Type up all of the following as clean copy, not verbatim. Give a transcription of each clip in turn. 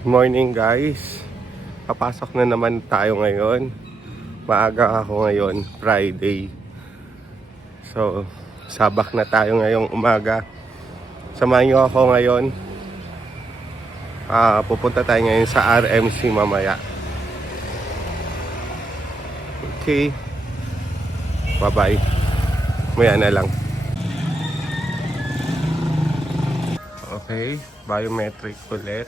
Morning guys, papasok na naman tayo ngayon. Maaga ako ngayon, Friday. So, sabak na tayo ngayong umaga. Samahan nyo ako ngayon. Pupunta tayo ngayon sa RMC mamaya. Okay, bye bye. Maya na lang. Okay, biometric ulit.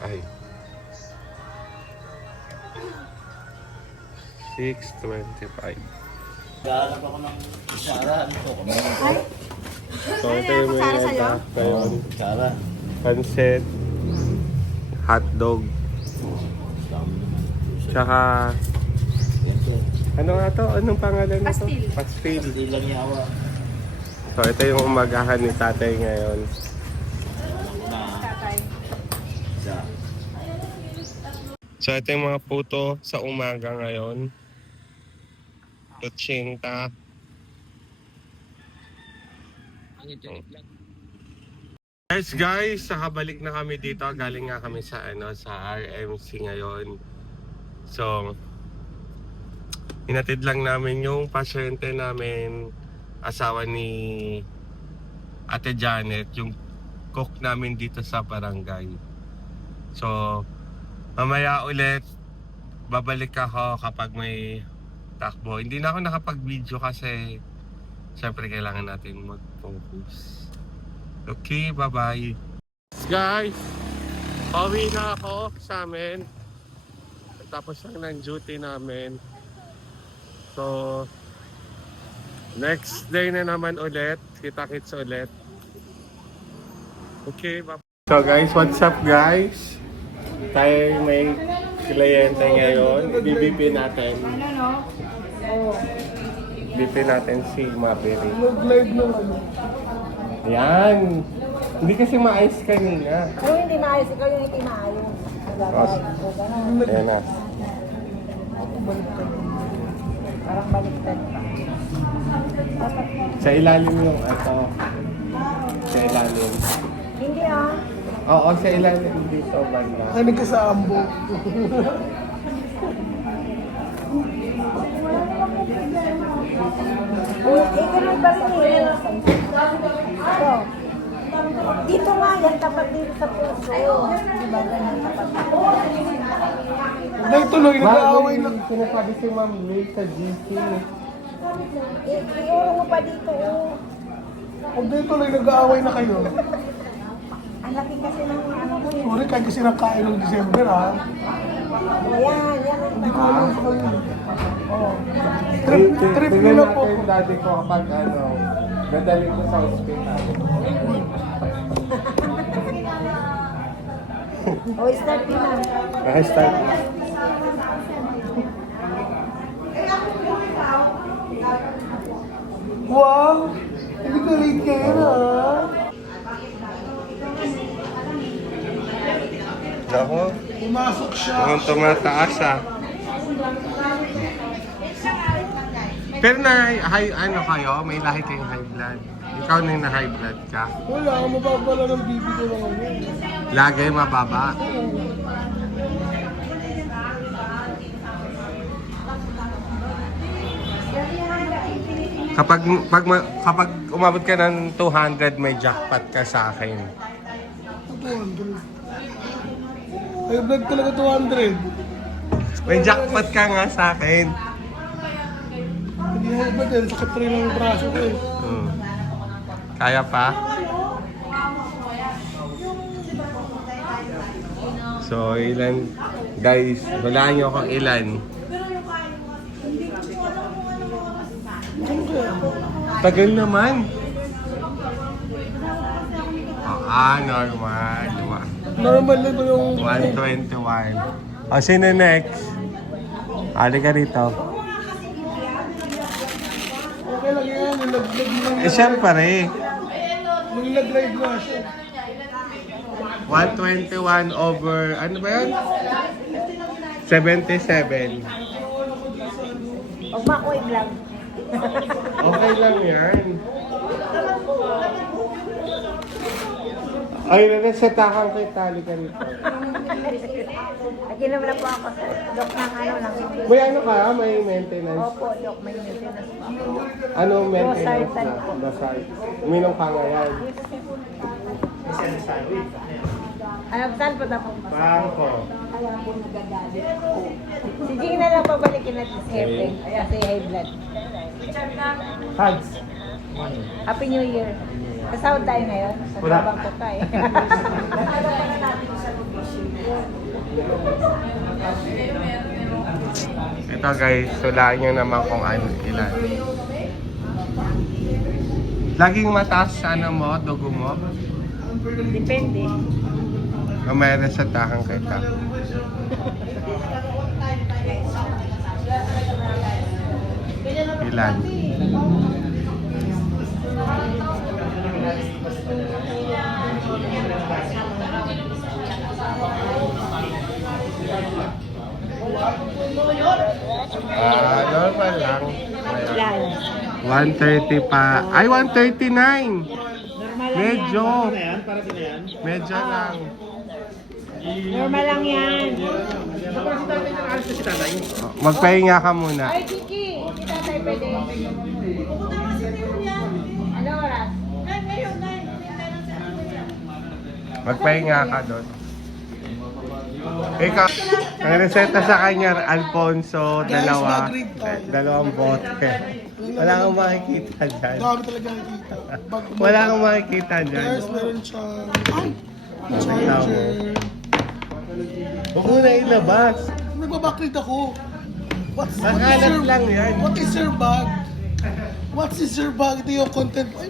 Ay. 6:25. Gahanap ako ng kutsara. So, ito yung merienda ngayon. Kutsara. Pancit, hotdog, tsaka ano nga to? Anong pangalan nito? Pastil. Hindi lang yawa. So, ito yung umagahan ni tatay ngayon. So, ito yung mga puto sa umaga ngayon. Lutsinta. Guys, nakabalik na kami dito. Galing nga kami sa RMC ngayon. So, hinatid lang namin yung pasyente namin, asawa ni Ate Janet, yung cook namin dito sa barangay. So, mamaya ulit babalik ako kapag may takbo. Hindi na ako nakapag-video kasi syempre kailangan natin mag-focus. Okay, bye-bye. Guys, pauwi na ako sa amin. Tapos lang ng duty namin. So, next day na naman ulit. Kita-kits ulit. Okay, bye. So guys, what's up guys? Tayo may kliyente ngayon. BBP natin. BBP natin si Mabiri. Nag-live ng ano. Yan. Hindi kasi maayos kanina. Yung hindi maayos, ikaw yung hindi maayos. Ayan na. Parang baliktad pa. Sa ilalim yung ito. Sa ilalim. Hindi ah. Oo, sa ilalim dito banda. Kanig ka sa ambo. Ganun ba rin eh. So, dito nga yan, tapat dito sa puso. Diba ganun tapat dito? Dahil tuloy, nag-aaway na. Sinasabi si Ma'am Lee sa GC. Iuro mo pa dito. Huwag dahil tuloy, nag-aaway na kayo. Ang laki kasi ng ano mo yun. Sorry, kahit kasi nakain ng December, ha? Yan. Hindi ko alam sa kayo. Oh. Trip Tingnan nila po. natin yung daddy ko kapag nadali ko sa hospital. O, start din na. Start. Wow! Hindi ka late kayo, ha? Ako, Pumasok siya. mukhang tumataas Pero ano kayo? May lahi kayong high blood. Ikaw na yung na-high blood ka. Wala, mababa lang ang bibi ko lang ano. Lagi mababa. Kapag umabot ka ng 200, may jackpot ka sa akin. 200. Ay, vlog talaga 200. May jackpot ka nga sa akin. Hindi mo ba din, sakit rin ang braso ko eh. Kaya pa? So, ilan? Guys, walaan nyo kung ilan. Tagal naman. Normal. Normal lang ito yung... 121. Sino next? Ali ka rito. Okay lang yan, nilaglag lang. Siyempre. Nung nag-live nga siya. 121 over, ano ba yun? 77. Huwag makuig lang. Okay lang yan. Ay, nagsatakan kay tali ka rito. Naginom na po ako sa Dok ng ano lang. May ano ka? May maintenance? Opo, Dok, may maintenance po ako. Ano maintenance Losartan na? po. Losartan. Uminom ka ngayon. Ano, saan po na po? Bangko. Kaya po nagagalit po. Si Jing na lang pabalikin natin si Hepe. Kasi high blood. Hugs. Happy New Year. Kasahod tayo ngayon. Sa Wala. tabang ko tayo. Ito guys, sulaan nyo naman kung ano ilan. Laging mataas sa ano mo, dugo mo. Depende. Mamaya sa takang kita. Ilan? Normal lang. Ilan? 130 pa. Ay, 139! Normal lang Medyo. yan. Medyo lang. Normal lang yan. Magpahinga ka muna. Ay, Kiki! Si tatay pwede. Ano oras? Magpahinga ka doon. Ikaw, ang reseta sa kanya, Alfonso, Guys, dalawa. mag-read tayo. Dalawang bote. Wala kang makikita dyan. Dami talaga nakikita. Wala kang makikita dyan. Guys, meron siyang... Ay! Charger. Huwag mo na ilabas. Nagbabakrit ako. What's Nakalat your- lang yan. What is your bag? What's is your bag? Ito yung content. Ay,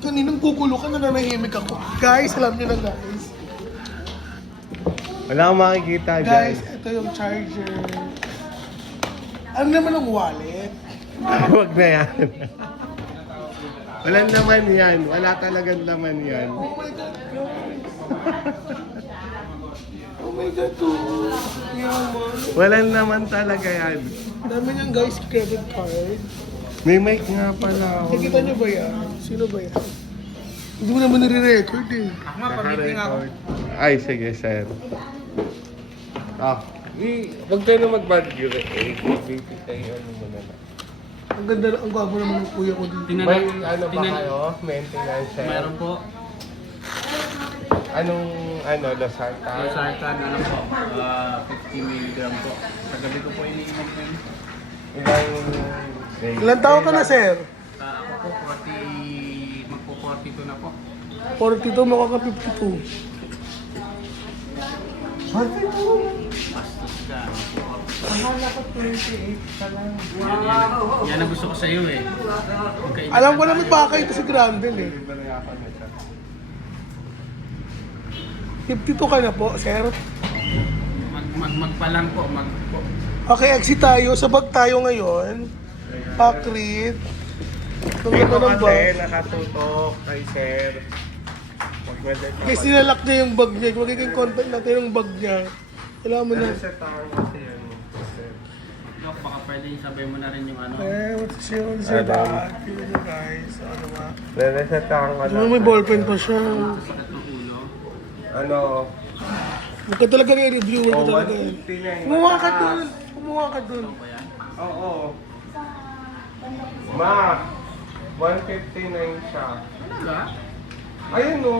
kaninang gugulo ka na nanahimik ako. Guys, alam niyo na guys. Wala kang makikita dyan. Guys, ito yung charger. Ano naman ang wallet? Huwag na yan. Walang laman yan. Wala talagang laman yan. Oh my God, guys. Oh my God, oh. Yaman. Walang laman talaga yan. Dami niyang guys, credit card. May mic nga pala. Nakikita niyo ba yan? Sino ba yan? Hindi mo naman nire-record eh. Naka-record. Ay, sige, sir. Huwag kayo na mag-badger eh. Bibigay ano mo na lang. Ang ganda, ang gwapo naman ng kuya ko dito. May ano ba kayo? Maintenance sir? Meron po. Anong losartan? Losartan, ano po, 50 mg po. Sa gabi ko po iniinom po yun. Ilang days? Ilan taon ka na, sir? Ako po, magpo-42 na po. 42, makaka 52. Bastos ka. Akala ko 28 pa lang. Yan ang gusto ko sa iyo eh. Huwag ka Alam ko naman baka ito si Grandel eh. Libre ako na siya. 52 ka na po, sir. Magpalang po, Okay, exit tayo. Sa bag tayo ngayon. Pakrit. Itong Dito ganda ng kasi bag. nakatutok kay sir. Huwag na din. Guys, nilalak niya yung bag niya. Magiging content natin yung bag niya. Kailangan mo na. Resetahan kasi yan. sir. Dok, baka pwede sabay mo na rin yung ano. Eh, what's your bag? Tingnan nyo guys. Ano ba? Resetahan ka Ano, may ballpen pa siya. Sakit ng ulo. Ano? Huwag ka talaga i-review. Huwag Oh, ka talaga. 159. Kumuha ka dun. Kumuha ka dun. Ba yan? Oo. Ma, 159 siya. Talaga? Ayun o.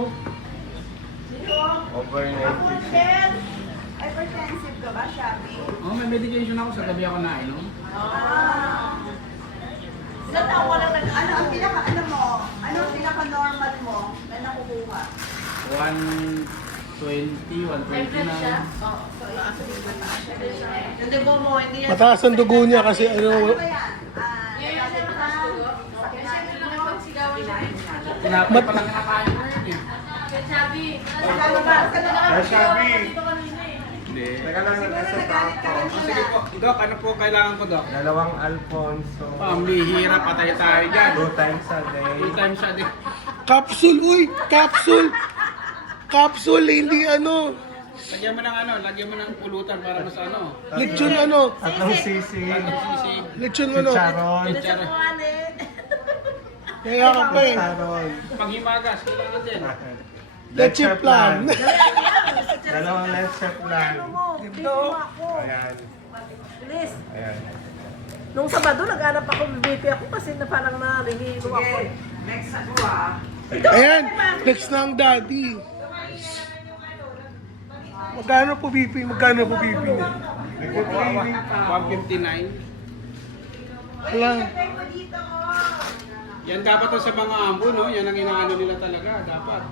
Over 96. Hypertensive ka ba, Shabby? Oh, may medication ako sa gabi ako nainom. Ilan taon ko lang ano ang pinaka, ano mo, ano ang pinaka-normal mo na nakukuha? 120, 120 na. Yung dugo mo, hindi yan. Mataas ang dugo niya kasi ano. Ano ba yan? Tinapay pa lang kinakain mo yun eh. Ay, Shabby. Hindi. Teka lang, resetahan ko. Sige po, Dok, ano po kailangan ko, Dok? Dalawang Alfonso. Pambihira, patay tayo dyan. 2 times a day. 2 times a day. Capsule, uy! Capsule! Capsule, hindi ano. Lagyan mo ng ano, lagyan mo ng pulutan para mas ano. Lechon ano. Tatlong sisi. Sisi. Lechon ano. Chicharon. Kutsara. Kaya ka pa eh. Chicharon. Panghimagas, kailangan din. Leche plan. Dalawang leche plan. Dito ako. Ayan. Please. Ayan. Nung Sabado, nag-anap ako ng BP ako kasi na parang narihilo ako. Next ako ah. Ayan, next na ang daddy. Magkano po BP? Magkano po BP niya? 159. Wala. Yan dapat to sa mga ambo, no? Yan ang inaano nila talaga, dapat.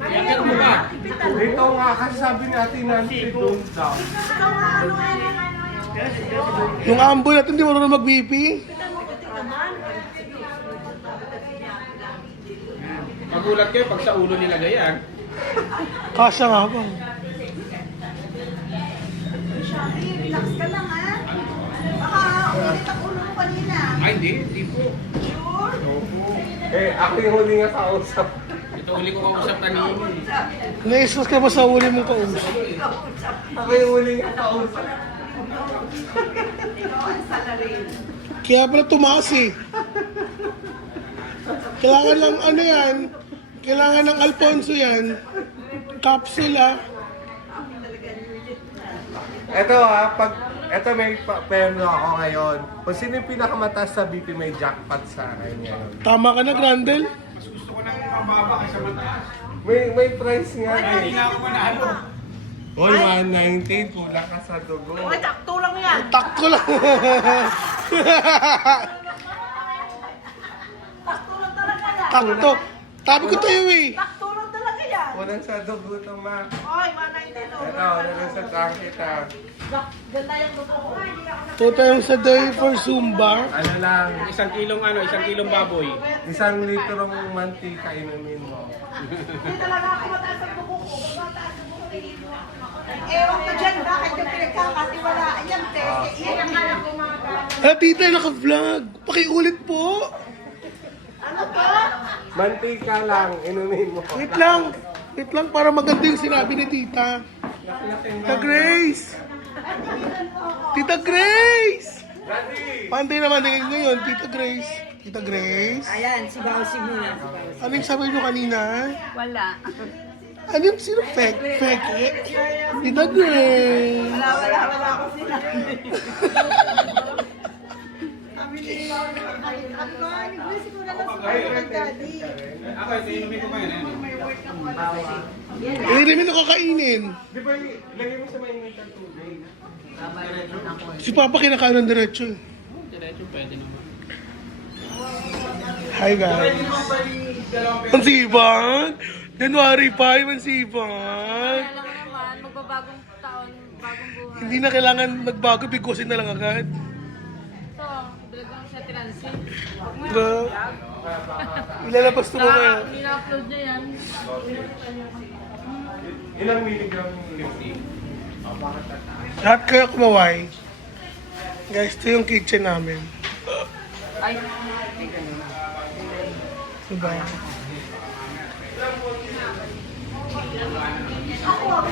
Yan, pero mo ba? Dito nga kasi sabi ni Ate Nancy, doon daw. Yung ambo natin, di marunong mag-BP? Magulat kayo pag sa ulo nilagay yan. Kasya nga ba? Relax ka lang ha. Baka ulit ang ulo mo kanina. Ay, hindi po. Sure? Eh, ako yung huli nga kausap. Ito uli ko kausap kanina. Naisos ka ba sa uli mong kausap? Ako yung huli nga kausap. Ikaw ang salarin. Kaya pala tumaas eh. Kailangan lang ano yan, kailangan ng Alfonso yan. Kapsula. Eto eto may premyo ako ngayon. Kung sino yung pinakamataas sa BP may jackpot sa akin ngayon. Tama ka na, Grandel? Mas gusto ko nang mababa kaysa mataas. May price nga Hindi eh. na ako manalo. Hoy, 119, kulang ka sa dugo. Ay, takto lang yan. Takko lang. Takto lang talaga yan. Takto. Sabi ko tayo eh. Takto lang talaga yan. Kulang sa dugo to, ma. Oy, 190 to. Ito, nalang sa trangkita. Ganda yung totoo. Ito tayong sa day for Zumba. Ano lang, Isang kilong baboy. 1 litrong mantika inumin mo. Hindi talaga ako mataas ang buko ko. Mataas ang buko ko. Ewan ko dyan, bakit yung pinagkakatiwalaan yan, te? Yan ang kaya ko mga Ah, tita, naka-vlog. Pakiulit po. Ano to? Mantika lang, inumin mo. Wait lang. Wait lang para maganda yung sinabi ni tita. Tita Grace. Tita Grace. Pantay naman din ngayon, Tita Grace. Tita Grace. Ayan, si Bausi muna. Ano yung sabi nyo kanina? Wala. Ano yung sino? Fake? Tita Grace. Wala ako sila. Ako, ito inumin ko ngayon. Hindi naman ako kainin. Di ba, lagay mo sa mainit ang tubig. Si Papa kinakain ng diretso eh. Diretso, pwede naman. Hi guys. Mansibag. January 5, mansibag. Alam mo naman, magbabagong taon, bagong buhay. Hindi na kailangan magbago, bigusin na lang agad. So, bilag lang sa transit. Diba? Ilalabas ko mo kaya. Nina-upload niya yan. Ilang milligram yung lipstick? Lahat kayo kumaway. Guys, ito yung kitchen namin. Ay, Diba?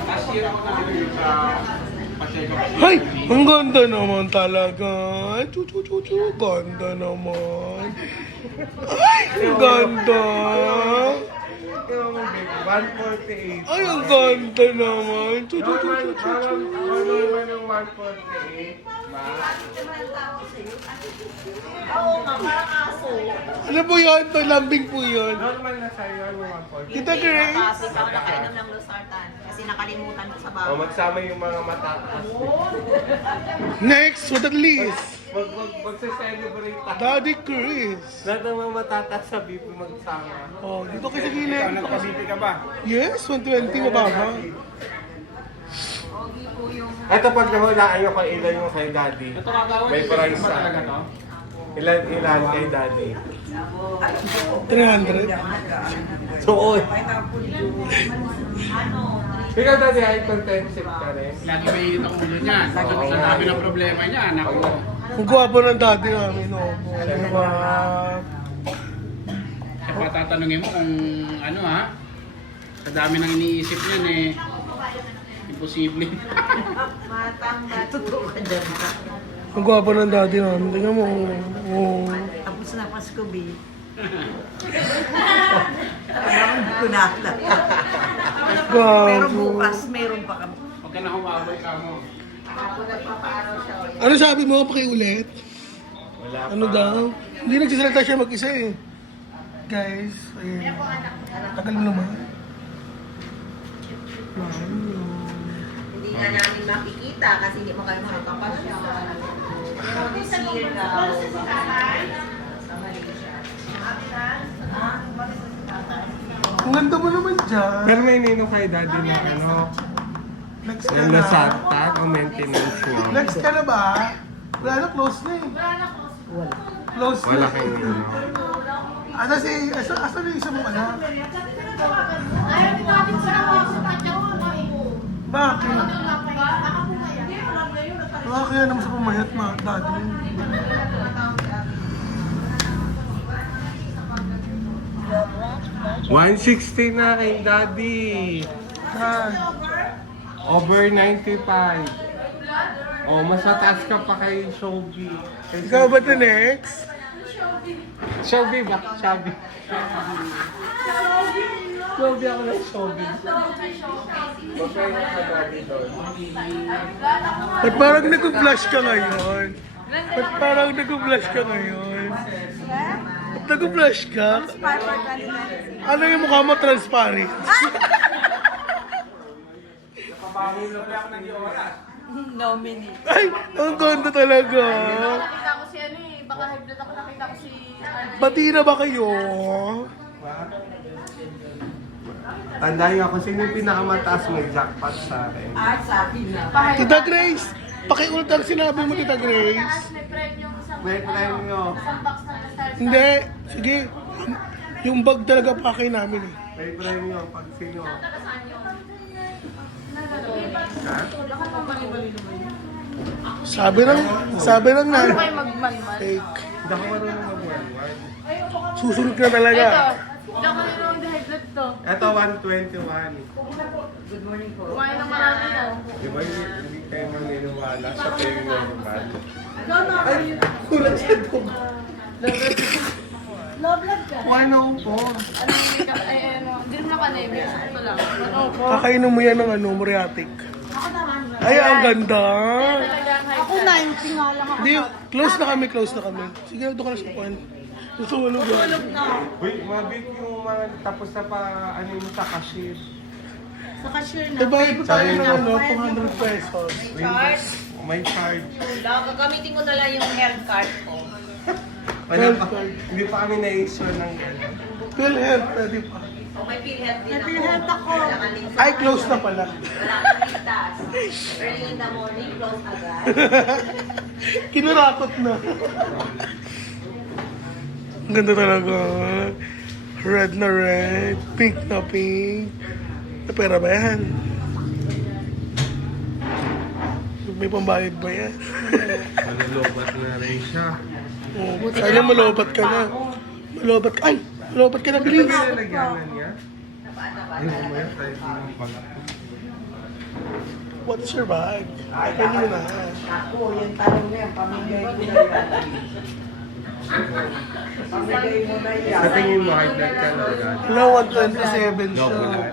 Last year ako nalilip sa pa-check up. Hay! Ang ganda naman talaga. Ganda naman. Ay! Ang ganda. Yung baby, 148. Ay, ang ganda naman. Normal yung 148. Oo nga, parang aso. Ano po yun? Lambing po yun. Normal na sa'yo yung 148. Tita Grace. Kasi ako nakainom ng Losartan. Kasi nakalimutan ko sa O, bago. magsama yung mga mataas. Next, but at least, Magse-celebrate tayo. Daddy Chris. Lahat ng mga matataas sa BP magsama. Oh, dito kayo sa Ikaw, gilid. nagpabiti ka ba? Yes, 120 mababa. Ito pag nahulaan nyo kung ilan yung kay daddy. Ito kagawin, May price ba talaga sa to? ilan kay daddy. 300. Suot. Ikaw daddy, high contention ka rin. Lagi may init ang ulo niyan. Sa dami ng problema niyan. Ako. Ang gwapo ng daddy namin, oh. Diba? Kaya pa tatanungin mo kung ano ha? Sa dami ng iniisip niyan eh. Imposible. Matang totoo ka dyan. Ang gwapo ng daddy namin. Tingnan mo. Oh. Tapos na Pasko, B. na. Pero bukas, meron pa kami. Huwag ka na humabol ka mo. Ano sabi mo? Pakiulit. Wala Ano daw? Hindi nagsasalita siya mag-isa eh. Guys, ayun. Tagal mo naman. Hindi nga namin makikita kasi hindi mo kayo makakapasya. Pero this year daw, sa Malaysia. Ang ganda mo naman dyan. Pero may ninong kay daddy na ano, Next ka yung na. nasatan o maintenance nyo. Next ka na ba? Wala na, close na eh. Close na. Wala kayong ano. Asa si, asa na yung isa mong anak? Bakit? Kaya naman sa pumayat ma, daddy. $160 na kay daddy. Yan. Over 95. Oh, mas mataas ka pa kay Shobi. Ikaw ba ito next? Shobi ba? Shobi. Shobi ako ng Shobi. Okay na ka daddy doon. Ba't parang nag-flash ka ngayon? Ba't parang nag-flash ka ngayon? Ba't nag-flash ka? Ano yung mukha mo transparent? Nominee. Ay, ang ganda talaga. Nakita ko si ano eh, baka high blood ako, nakita ko si Bati na ba kayo? Tandaan ako, sino yung pinakamataas may jackpot sa akin? At sa akin na. Tita Grace, pakiulit ang sinabi mo, Tita Grace. may premium isang May premyo. isang box na star. Hindi, sige. Yung bag talaga pakay namin eh. May premyo pag sino. Sabi ng Ano nan. kayo magmanman? Fake. Hindi ako marunong mag-one. Susunod ka talaga. Ito, hindi ako mayroong high blood to. Ito, 121. Kumain ng marami to. Di ba hindi kayo maniniwala sa premyo ng bad? Kulang sa dog. Ano po? Ano yung makeup, ay ano, hindi naman ako na ito lang. Ano po? Kakainom mo yan ng ano, muriatic. Ay, ang ganda. Talagang high blood. Hindi, close na kami. Sige, doon ka na sa puwan. Gusto mo ano doon? Uy, mabit yung mga tapos na pa ano yung sa cashier. Diba, ito tayo ng ano, 200 pesos. May charge. Gagamitin ko na lang yung health card ko. Wala pa, hindi pa kami na-issue ng gano'n. PhilHealth, pwede pa. O may PhilHealth din ako. May PhilHealth ako. Ay, close na pala. Wala kang ligtas. Early in the morning, close agad. Kinurakot na. Ang ganda talaga. Red na red, pink na pink. Pera ba yan? May pambayad ba yan? Malulubat na rin siya. Oh, sana malobat ka na. Malobat ka. Ay! Malobat ka na, bilis! Nilagyanan niya? Ay, mamaya tayo ng pala. What's your bag? Ay, mo na. Ako, yung tanong na yan, pamigay ko na yan. Pamigay mo na yan. Sa tingin mo, high blood ka na agad. Hello, 127 siya.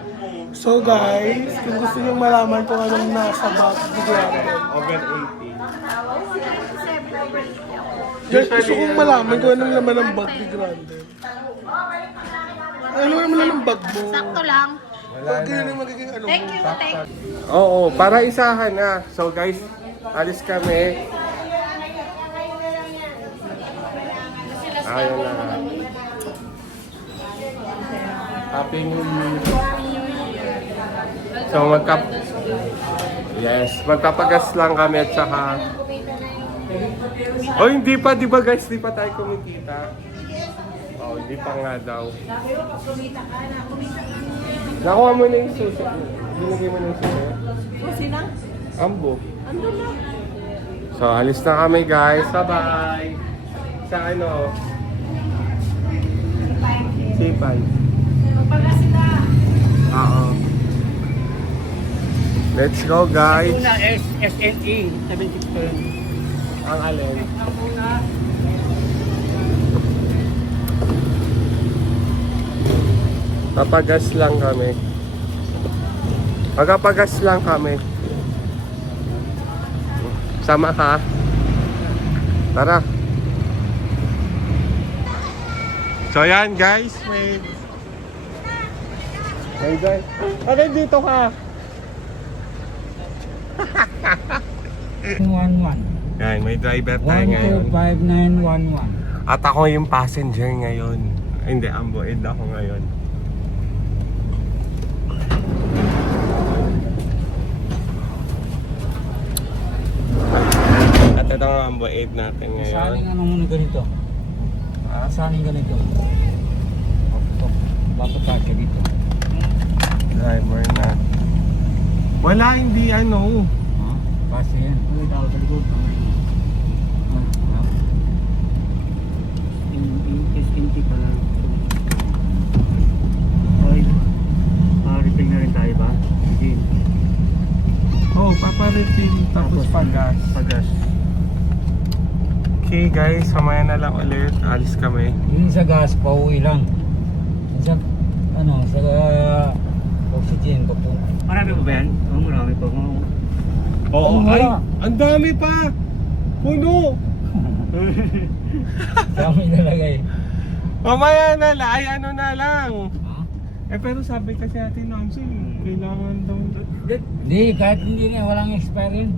So guys, kung gusto nyo malaman kung anong nasa bag, bigyan ko. Over 80. Just gusto kong malaman kung anong laman ng bag ni Grande. Ano naman lang ng bag mo? Sakto lang. Pag ganyan ang magiging ano mo. Oo, para isahan na. So guys, alis kami. Ayun na. Happy New Year. So magpapagas lang kami at saka oh, hindi pa, di ba guys? Di pa tayo kumikita. Oh, hindi pa nga daw. Nakuha mo na yung susi. Binigay mo na yung susi. Susi na? Ambo. So, alis na kami guys. Bye-bye. Sa ano? C5. Oo. Let's go guys. SNE, 76. Ang alin? Papagas lang kami. Magapagas lang kami. Sama ha. Tara. So yan guys, may guys. Okay, dito ka. 11 Yan, may driver tayo ngayon. 125911. At ako yung passenger ngayon. Ay, hindi, amboed ako ngayon. At ito ang amboed natin Saan ngayon. yung ano muna ganito? Saan yung ganito? Papatak ka dito. Driver na. Wala, hindi ano. Ha? Kasi yan. Uy, tao sa likod. Inti pala. Ay, pa-refill na rin tayo ba? Hindi. Oh, paparefill tapos pagas. Pagas. Okay guys, mamaya na lang ulit. Alis kami. Yung sa gas, pauwi lang. Sa, ano, sa oxygen, papunta. Marami pa ba yan? Oo, marami pa. Oo, Ano ay, wala? ang dami pa. Puno. Dami nalagay. Mamaya na lang, ay ano na lang. Ha? Eh pero sabi kasi natin Nancy, kailangan daw. Hindi, kahit hindi na, walang expire yun.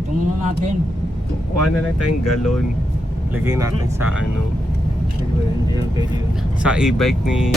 Ito muna natin. Kuha na lang tayong galon. Lagay natin sa ano, Hindi yan pwede yun. sa e-bike ni